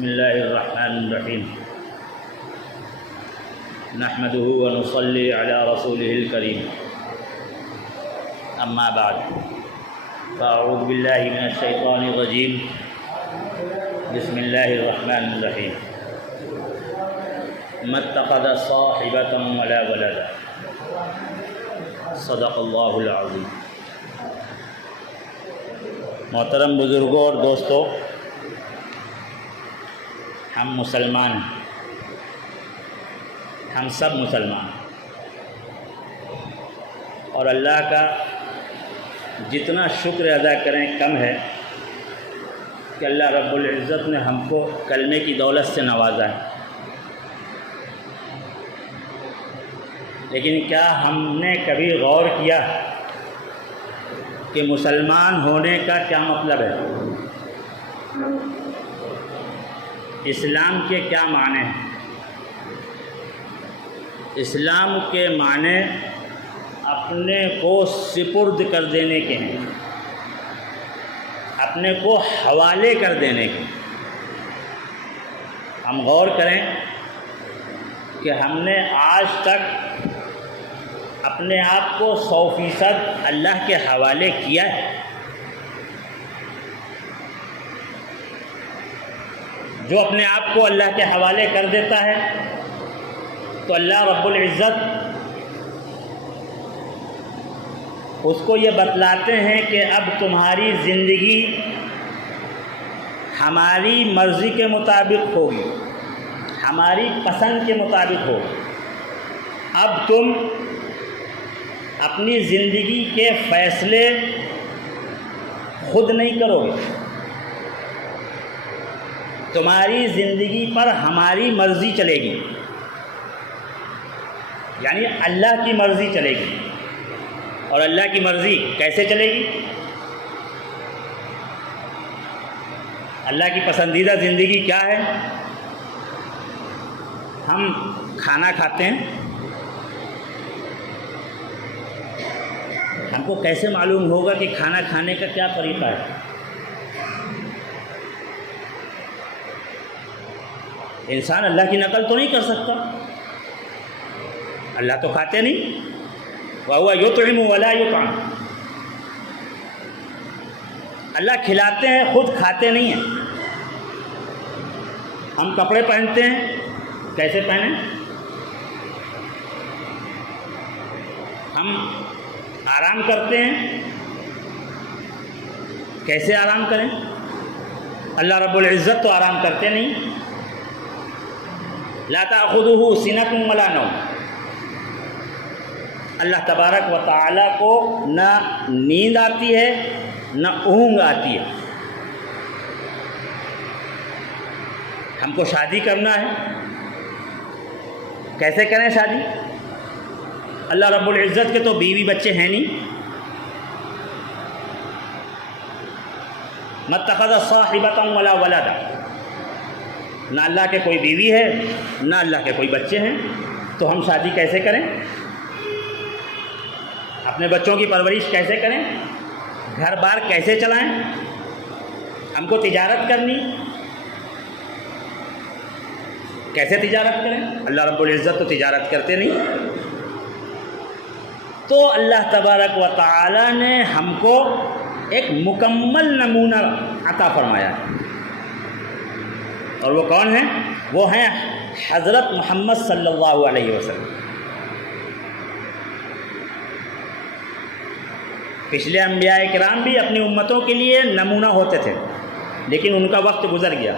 بسم الله الرحمن الرحيم نحمده ونصلي على رسوله الكريم أما بعد فأعوذ بالله من الشيطان الرجيم بسم الله الرحمن الرحيم ما اتخذ صاحبة ولا ولدا صدق اللہ العظیم۔ محترم بزرگوں اور دوستوں، ہم مسلمان ہیں، ہم سب مسلمان ہیں، اور اللہ کا جتنا شکر ادا کریں کم ہے کہ اللہ رب العزت نے ہم کو کلمے کی دولت سے نوازا ہے۔ لیکن کیا ہم نے کبھی غور کیا کہ مسلمان ہونے کا کیا مطلب ہے؟ اسلام کے کیا معنی ہیں؟ اسلام کے معنی اپنے کو سپرد کر دینے کے ہیں، اپنے کو حوالے کر دینے کے۔ ہم غور کریں کہ ہم نے آج تک اپنے آپ کو 100% اللہ کے حوالے کیا ہے؟ جو اپنے آپ کو اللہ کے حوالے کر دیتا ہے تو اللہ رب العزت اس کو یہ بتلاتے ہیں کہ اب تمہاری زندگی ہماری مرضی کے مطابق ہوگی، ہماری پسند کے مطابق ہوگی۔ اب تم اپنی زندگی کے فیصلے خود نہیں کرو گے، تمہاری زندگی پر ہماری مرضی چلے گی، یعنی اللہ کی مرضی چلے گی۔ اور اللہ کی مرضی کیسے چلے گی؟ اللہ کی پسندیدہ زندگی کیا ہے؟ ہم کھانا کھاتے ہیں، ہم کو کیسے معلوم ہوگا کہ کھانا کھانے کا کیا طریقہ ہے؟ انسان اللہ کی نقل تو نہیں کر سکتا، اللہ تو کھاتے نہیں، وَهُوَ يُطْعِمُ وَلَا يُطْعَمُ۔ اللہ کھلاتے ہیں، خود کھاتے نہیں ہیں۔ ہم کپڑے پہنتے ہیں، کیسے پہنیں؟ ہم آرام کرتے ہیں، کیسے آرام کریں؟ اللہ رب العزت تو آرام کرتے نہیں۔ لا تأخذه سنة ولا نوم۔ اللہ تبارک و تعالیٰ کو نہ نیند آتی ہے نہ اونگ آتی ہے۔ ہم کو شادی کرنا ہے، کیسے کریں شادی؟ اللہ رب العزت کے تو بیوی بچے ہیں نہیں۔ مَا اتَّخَذَ صَاحِبَةً وَلَا وَلَدًا، نہ اللہ کے کوئی بیوی ہے نہ اللہ کے کوئی بچے ہیں، تو ہم شادی کیسے کریں؟ اپنے بچوں کی پرورش کیسے کریں؟ گھر بار کیسے چلائیں؟ ہم کو تجارت کرنی، کیسے تجارت کریں؟ اللہ رب العزت تو تجارت کرتے نہیں۔ تو اللہ تبارک و تعالی نے ہم کو ایک مکمل نمونہ عطا فرمایا ہے، اور وہ کون ہیں؟ وہ ہیں حضرت محمد صلی اللہ علیہ وسلم۔ پچھلے انبیاء کرام بھی اپنی امتوں کے لیے نمونہ ہوتے تھے، لیکن ان کا وقت گزر گیا۔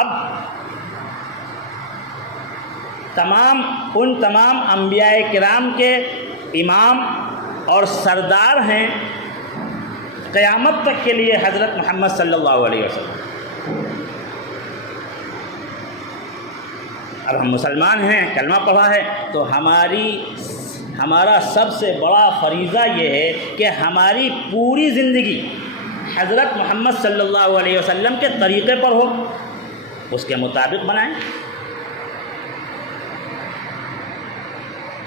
اب تمام انبیاء کرام کے امام اور سردار ہیں قیامت تک کے لیے حضرت محمد صلی اللہ علیہ وسلم۔ اب ہم مسلمان ہیں، کلمہ پڑھا ہے، تو ہمارا سب سے بڑا فریضہ یہ ہے کہ ہماری پوری زندگی حضرت محمد صلی اللہ علیہ وسلم کے طریقے پر ہو، اس کے مطابق بنائیں۔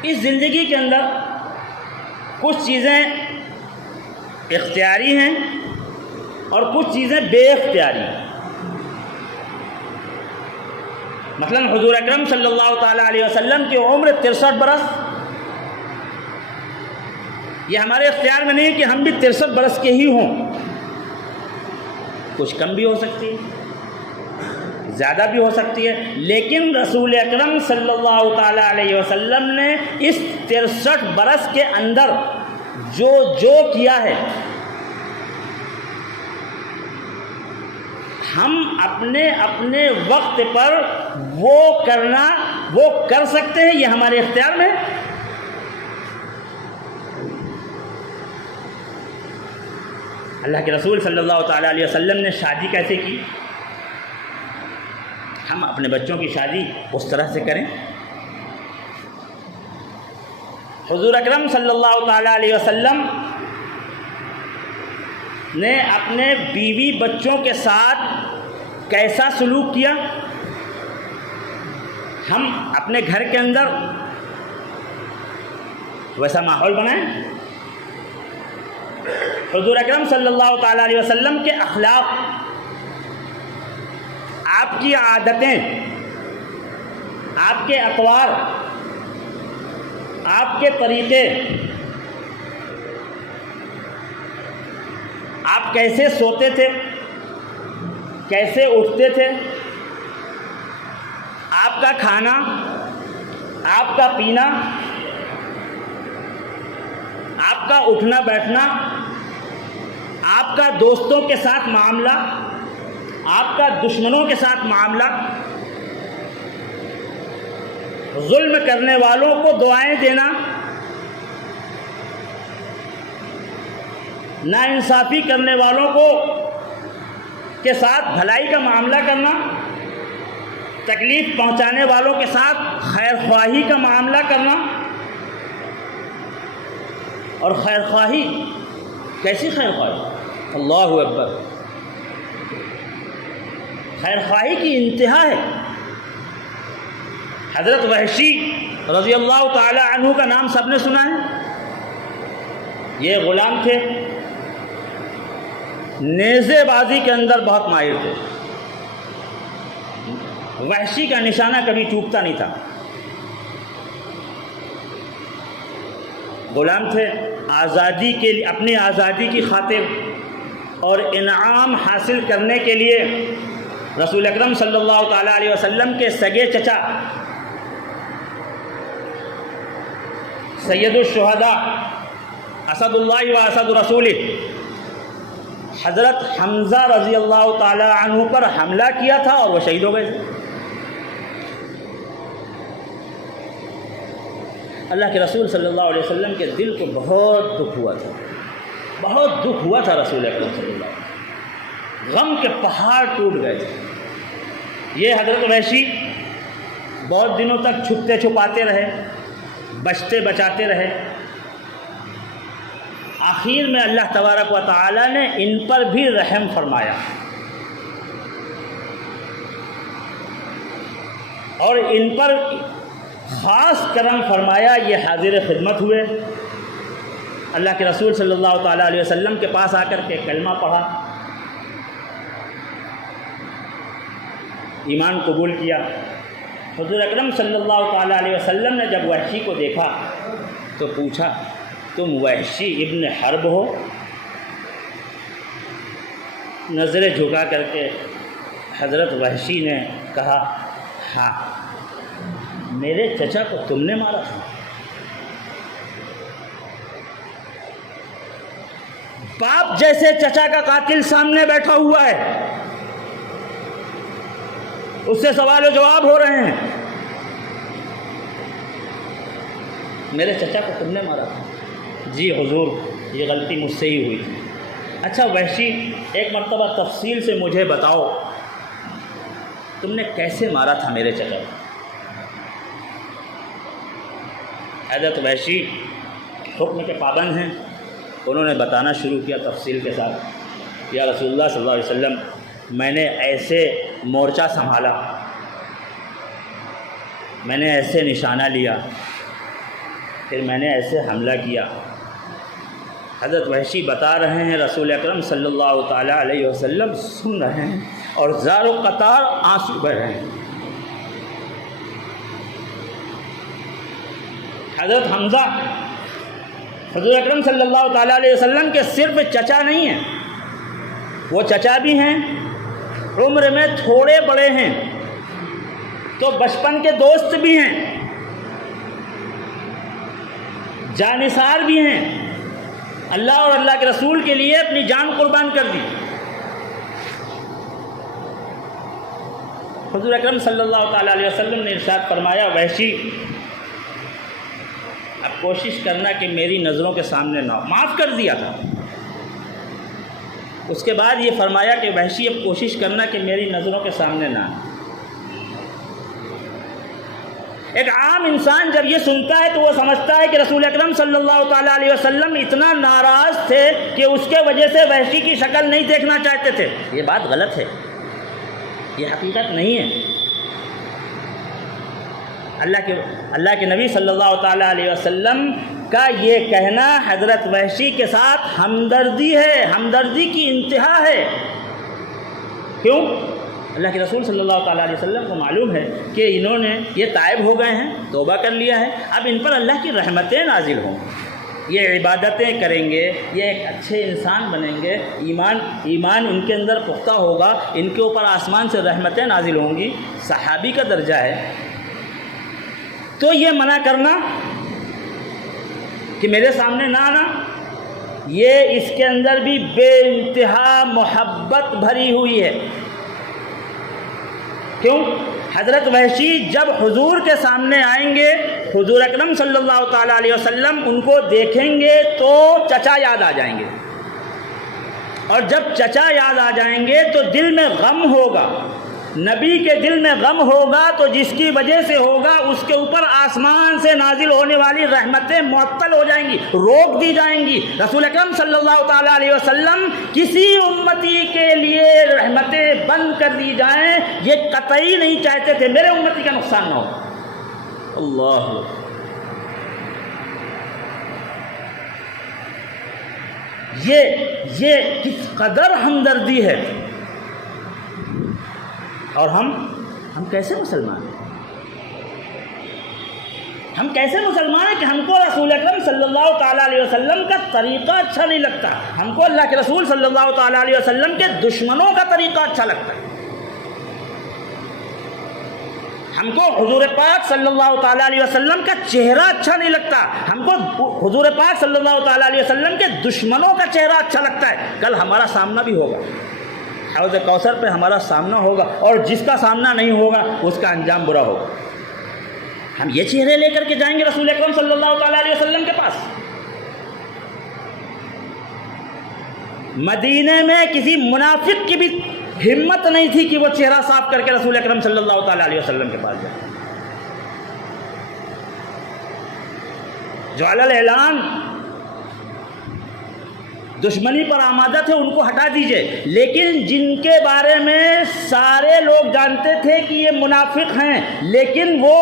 اس زندگی کے اندر کچھ چیزیں اختیاری ہیں اور کچھ چیزیں بے اختیاری ہیں۔ مثلا حضور اکرم صلی اللہ تعالیٰ علیہ وسلم کی عمر 63 برس، یہ ہمارے اختیار میں نہیں کہ ہم بھی 63 برس کے ہی ہوں، کچھ کم بھی ہو سکتی ہے، زیادہ بھی ہو سکتی ہے، لیکن رسول اکرم صلی اللہ تعالیٰ علیہ وسلم نے اس 63 برس کے اندر جو کیا ہے، ہم اپنے وقت پر وہ کر سکتے ہیں، یہ ہمارے اختیار میں۔ اللہ کے رسول صلی اللہ تعالیٰ علیہ وسلم نے شادی کیسے کی؟ ہم اپنے بچوں کی شادی اس طرح سے کریں۔ حضور اکرم صلی اللہ تعالیٰ علیہ وسلم نے اپنے بیوی بچوں کے ساتھ کیسا سلوک کیا؟ ہم اپنے گھر کے اندر ویسا ماحول بنائیں۔ حضور اکرم صلی اللہ تعالیٰ علیہ وسلم کے اخلاق، آپ کی عادتیں، آپ کے اطوار، آپ کے طریقے، آپ کیسے سوتے تھے، کیسے اٹھتے تھے، آپ کا کھانا، آپ کا پینا، آپ کا اٹھنا بیٹھنا، آپ کا دوستوں کے ساتھ معاملہ، آپ کا دشمنوں کے ساتھ معاملہ، ظلم کرنے والوں کو دعائیں دینا، ناانصافی کرنے والوں کے ساتھ بھلائی کا معاملہ کرنا، تکلیف پہنچانے والوں کے ساتھ خیر خواہی کا معاملہ کرنا۔ اور خیر خواہی، کیسی خیر خواہی؟ اللہ اکبر! خیر خواہی کی انتہا ہے۔ حضرت وحشی رضی اللہ تعالی عنہ کا نام سب نے سنا ہے۔ یہ غلام تھے، نیزے بازی کے اندر بہت ماہر تھے۔ وحشی کا نشانہ کبھی چوکتا نہیں تھا۔ غلام تھے، آزادی کے لیے، اپنی آزادی کی خاطر اور انعام حاصل کرنے کے لیے رسول اکرم صلی اللہ تعالیٰ علیہ وسلم کے سگے چچا سید الشہداء اسد اللہ و اسد رسولہ حضرت حمزہ رضی اللہ تعالیٰ عنہ پر حملہ کیا تھا اور وہ شہید ہو گئے تھے۔ اللہ کے رسول صلی اللہ علیہ وسلم کے دل کو بہت دکھ ہوا تھا، بہت دکھ ہوا تھا رسول اکرم صلی اللہ علیہ وسلم، غم کے پہاڑ ٹوٹ گئے تھے۔ یہ حضرت وحشی بہت دنوں تک چھپتے چھپاتے رہے، بچتے بچاتے رہے۔ آخر میں اللہ تبارک و تعالی نے ان پر بھی رحم فرمایا اور ان پر خاص کرم فرمایا۔ یہ حاضر خدمت ہوئے، اللہ کے رسول صلی اللہ تعالیٰ علیہ وسلم کے پاس آ کر کے کلمہ پڑھا، ایمان قبول کیا۔ حضور اکرم صلی اللہ تعالیٰ علیہ وسلم نے جب وحشی کو دیکھا تو پوچھا، تم وحشی ابن حرب ہو؟ نظریں جھکا کر کے حضرت وحشی نے کہا، ہاں، میرے چچا کو تم نے مارا تھا؟ باپ جیسے چچا کا قاتل سامنے بیٹھا ہوا ہے، اس سے سوال و جواب ہو رہے ہیں، میرے چچا کو تم نے مارا تھا؟ جی حضور، یہ غلطی مجھ سے ہی ہوئی تھی۔ اچھا وحشی، ایک مرتبہ تفصیل سے مجھے بتاؤ، تم نے کیسے مارا تھا میرے چچا کو؟ حضرت وحشی حکم کے پابند ہیں، انہوں نے بتانا شروع کیا تفصیل کے ساتھ۔ یا رسول اللہ صلی اللہ علیہ وسلم، میں نے ایسے مورچہ سنبھالا، میں نے ایسے نشانہ لیا، پھر میں نے ایسے حملہ کیا۔ حضرت وحشی بتا رہے ہیں، رسول اکرم صلی اللہ تعالیٰ علیہ وسلم سن رہے ہیں اور زار و قطار آنسو بہ رہے ہیں۔ حضرت حمزہ حضور اکرم صلی اللہ تعالیٰ علیہ وسلم کے صرف چچا نہیں ہیں، وہ چچا بھی ہیں، عمر میں تھوڑے بڑے ہیں تو بچپن کے دوست بھی ہیں، جانثار بھی ہیں، اللہ اور اللہ کے رسول کے لیے اپنی جان قربان کر دی۔ حضور اکرم صلی اللہ تعالیٰ علیہ وسلم نے ارشاد فرمایا، وحشی اب کوشش کرنا کہ میری نظروں کے سامنے نہ ہو، معاف کر دیا تھا۔ اس کے بعد یہ فرمایا کہ وحشی اب کوشش کرنا کہ میری نظروں کے سامنے نہ آئے۔ ایک عام انسان جب یہ سنتا ہے تو وہ سمجھتا ہے کہ رسول اکرم صلی اللہ تعالیٰ علیہ وسلم اتنا ناراض تھے کہ اس کے وجہ سے وحشی کی شکل نہیں دیکھنا چاہتے تھے۔ یہ بات غلط ہے، یہ حقیقت نہیں ہے۔ اللہ کے نبی صلی اللہ تعالیٰ علیہ وسلم کا یہ کہنا حضرت وحشی کے ساتھ ہمدردی ہے، ہمدردی کی انتہا ہے۔ کیوں؟ اللہ کے رسول صلی اللہ تعالیٰ علیہ وسلم کو معلوم ہے کہ انہوں نے یہ تائب ہو گئے ہیں، توبہ کر لیا ہے، اب ان پر اللہ کی رحمتیں نازل ہوں، یہ عبادتیں کریں گے، یہ ایک اچھے انسان بنیں گے، ایمان ان کے اندر پختہ ہوگا، ان کے اوپر آسمان سے رحمتیں نازل ہوں گی، صحابی کا درجہ ہے۔ تو یہ منع کرنا کہ میرے سامنے نہ آنا، یہ اس کے اندر بھی بے انتہا محبت بھری ہوئی ہے۔ کیوں؟ حضرت وحشی جب حضور کے سامنے آئیں گے، حضور اکرم صلی اللہ تعالیٰ علیہ وسلم ان کو دیکھیں گے تو چچا یاد آ جائیں گے، اور جب چچا یاد آ جائیں گے تو دل میں غم ہوگا، نبی کے دل میں غم ہوگا، تو جس کی وجہ سے ہوگا اس کے اوپر آسمان سے نازل ہونے والی رحمتیں معطل ہو جائیں گی، روک دی جائیں گی۔ رسول اکرم صلی اللہ تعالیٰ علیہ وسلم کسی امتی کے لیے رحمتیں بند کر دی جائیں، یہ قطعی نہیں چاہتے تھے میرے امتی کا نقصان نہ ہو۔ اللہ، یہ کس قدر ہمدردی ہے۔ اور ہم کیسے مسلمان ہیں؟ ہم کیسے مسلمان ہیں کہ ہم کو رسول اکرم صلی اللہ تعالیٰ علیہ وسلم کا طریقہ اچھا نہیں لگتا، ہم کو اللہ کے رسول صلی اللہ تعالیٰ علیہ وسلم کے دشمنوں کا طریقہ اچھا لگتا ہے، ہم کو حضور پاک صلی اللہ تعالیٰ علیہ وسلم کا چہرہ اچھا نہیں لگتا، ہم کو حضور پاک صلی اللہ تعالیٰ علیہ وسلم کے دشمنوں کا چہرہ اچھا لگتا ہے۔ کل ہمارا سامنا بھی ہوگا، حوض کوثر پہ ہمارا سامنا ہوگا، اور جس کا سامنا نہیں ہوگا اس کا انجام برا ہوگا۔ ہم یہ چہرے لے کر کے جائیں گے رسول اکرم صلی اللہ تعالیٰ علیہ وسلم کے پاس؟ مدینے میں کسی منافق کی بھی ہمت نہیں تھی کہ وہ چہرہ صاف کر کے رسول اکرم صلی اللہ تعالیٰ علیہ وسلم کے پاس جائے۔ جو علی الاعلان دشمنی پر آمادہ تھے ان کو ہٹا دیجئے، لیکن جن کے بارے میں سارے لوگ جانتے تھے کہ یہ منافق ہیں لیکن وہ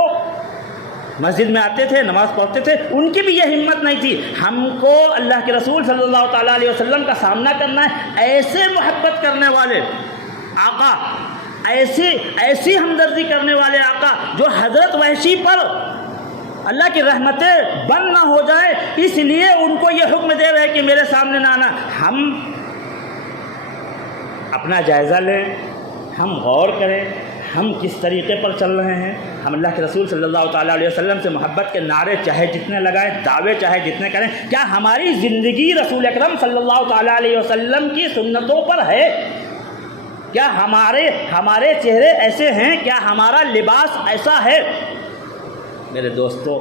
مسجد میں آتے تھے، نماز پڑھتے تھے، ان کی بھی یہ ہمت نہیں تھی۔ ہم کو اللہ کے رسول صلی اللہ تعالیٰ علیہ وسلم کا سامنا کرنا ہے، ایسے محبت کرنے والے آقا، ایسی ہمدردی کرنے والے آقا جو حضرت وحشی پر اللہ کی رحمتیں بند نہ ہو جائے، اس لیے ان کو یہ حکم دے رہے کہ میرے سامنے نہ آنا۔ ہم اپنا جائزہ لیں، ہم غور کریں، ہم کس طریقے پر چل رہے ہیں۔ ہم اللہ کے رسول صلی اللہ تعالیٰ علیہ وسلم سے محبت کے نعرے چاہے جتنے لگائیں، دعوے چاہے جتنے کریں، کیا ہماری زندگی رسول اکرم صلی اللہ تعالیٰ علیہ وسلم کی سنتوں پر ہے؟ کیا ہمارے چہرے ایسے ہیں؟ کیا ہمارا لباس ایسا ہے؟ میرے دوستو،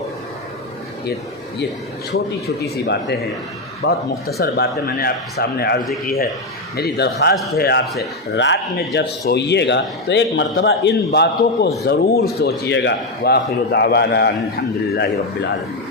یہ چھوٹی چھوٹی سی باتیں ہیں، بہت مختصر باتیں میں نے آپ کے سامنے عرض کی ہے۔ میری درخواست ہے آپ سے، رات میں جب سوئیے گا تو ایک مرتبہ ان باتوں کو ضرور سوچیے گا۔ وآخر دعوانا الحمدللہ رب العالمین۔